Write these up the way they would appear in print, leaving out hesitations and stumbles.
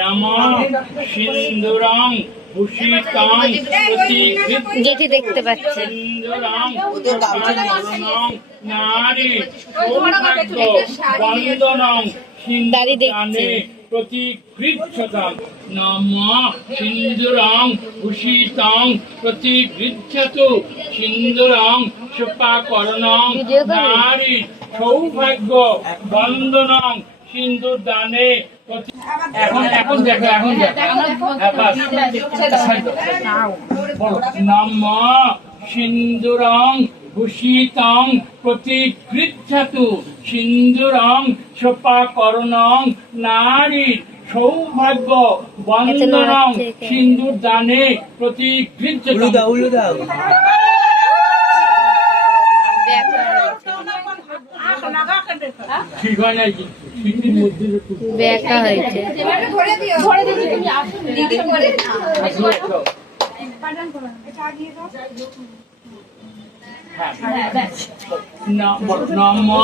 নমঃ সিন্দুরং ভূষিতং যেটি দেখতে পাচ্ছেন সিন্দুরং করুণং নারী সৌভাগ্য বন্দনং সিন্দুরানে প্রতিগৃহ্যতাম। নমঃ সিন্দুরং ভূষিতং প্রতিগৃহ্যতু সিন্দুরং সুপাকরণং নারী সৌভাগ্য বন্দনং সিন্দুর দানে। এখন এখন দেখো নমঃ সিন্দুরং ভূষিতং প্রতিগৃহ্যতু সিন্দুরং সোপাকরণং নারী সৌভাগ্য বন্দনং সিন্দুর দানে প্রতিগৃহ্যতাম। ঠিক হয় নাই ব্যাখ্যা হয়েছে। নমঃ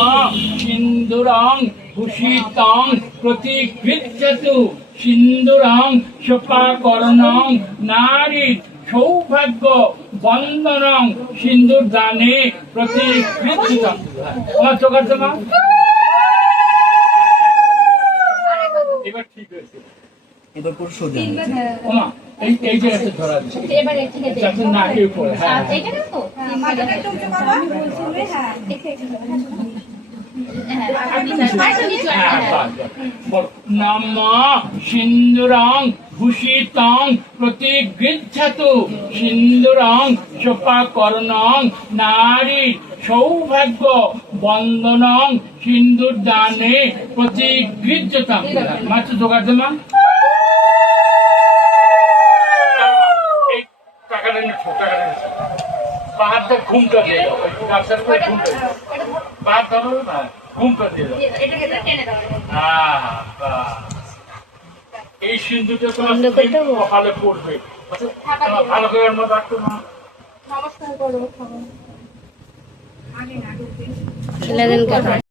সিন্দুরং ভূষিতং প্রতিগৃহ্যতু সিন্দুরং সোপাকরণং নারী সৌভাগ্য বন্দনং সিন্দুর দানে প্রতিগৃহ্যতাম। আমার চোখার জমা এবার ঠিক হয়েছে। এবার পুরো সোজা ওমা এই জায়গাতে ধরা আছে যাতে নাকের উপরে। হ্যাঁ নমঃ সিন্দুরং ভূষিতং প্রতিগৃহ্যতু সিন্দুরং সোপাকরণং নারী সৌভাগ্য বন্দনং সিন্দুর দানে প্রতিগৃহ্যতাম। মাত্র জোগাড় জমা বাহারটা ঘুমটা দিয়ে দাও, বাহার ধরো না, ঘুমটা দিয়ে দাও। এই সিন্ধুটা তোমার কপালে পড়বে, ভালো করে রাখতো না। ছেলেদেরকে